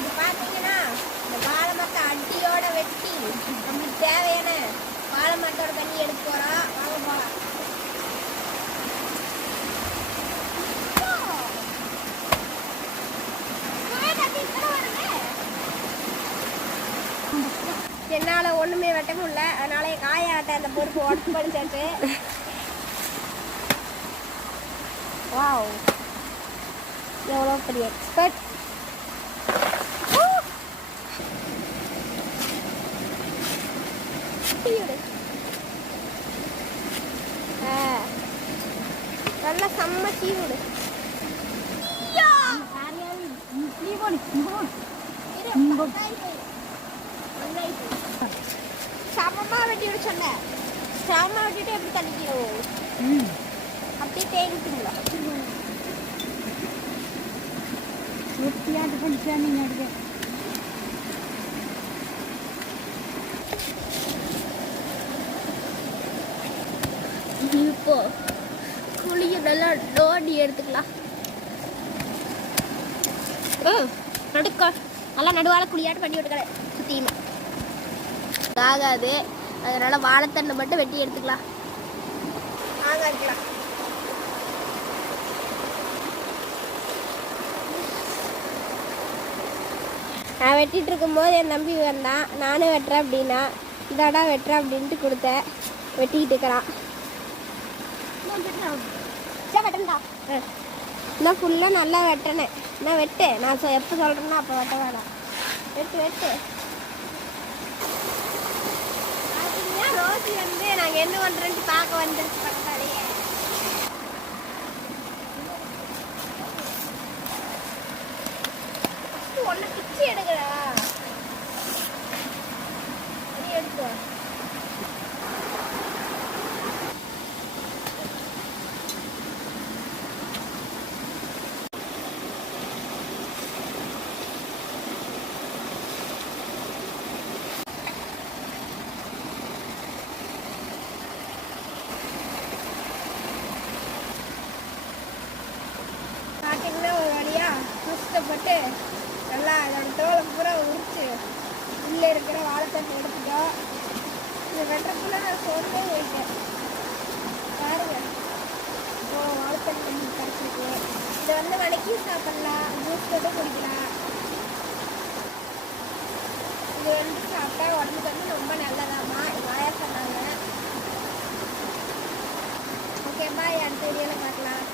இது பார்த்தீங்கன்னா இந்த வாழை மரத்தை அடியோட வெட்டி நம்மளுக்கு தேவையான வாழை மரத்தோட தண்ணி எடுத்து போகிறோம். வாங்க போகலாம். என்னால் ஒன்றுமே வெட்ட முடியல, அதனால காயாட்ட அந்த பொறுப்பு உடச்சு படிச்சாச்சு. வாவ், எவ்வளோ பெரிய எக்ஸ்பர்ட். நல்லா செம்ம சீவுடு. சமமா வெட்டி விட சொன்னேன். சமமா வெட்டிட்டு எப்படி தள்ளிக்கணும்? அப்படியே தேங்கிட்டீங்களா? இப்போ குழிய நல்லா டோடி எடுத்துக்கலாம். நடுக்க நல்லா நடுவால குழியாட்டு பண்ணி விட்டுக்கல சுத்தியுமே ஆகாது. அதனால வாழைத்தண்டை மட்டும் வெட்டி எடுத்துக்கலாம். நான் வெட்டிட்டு இருக்கும்போது என் தம்பி வந்தான். நானும் வெட்டுறேன் அப்படின்னா, இதாடா வெட்டுறேன் அப்படின்ட்டு கொடுத்தேன். வெட்டிக்கிட்டு இருக்கிறான். இன்னும் ஃபுல்லாக நல்லா வெட்டினேன். நான் வெட்டு, நான் எப்போ சொல்கிறேன்னா அப்போ வெட்ட வேணாம். வெட்டு வெட்டு. பார்த்தீங்கன்னா ரோசி வந்து நாங்கள் என்ன பண்ணுறோன்ட்டு பார்க்க வந்துருச்சு பக்கத்தாலேயே. ஒன்று பிச்சு எடுக்கிறா, அது எடுத்து பார்த்தீங்கன்னா ஒரு வழியாக சுத்தப்பட்டு நல்லா அதோட தோலை பூரா உரிச்சு உள்ளே இருக்கிற வாழைத்தண்டை எடுத்துட்டோம். இது வெட்டுறதுக்குள்ள நான் சோர்ந்தே போயிட்டேன். பாருங்க, வாழைத்தண்டை கிடச்சிருக்கு. இதை வந்து வணக்கி சாப்பிடலாம், ஜூஸ் போட்டு குடிக்கலாம். இது வந்து சாப்பிட்டா உடம்புக்கு வந்து ரொம்ப நல்லதாம்மா, வாயா சொன்னாங்க. ஓகே பாய், அடுத்த வீடியோவில் பார்க்கலாம்.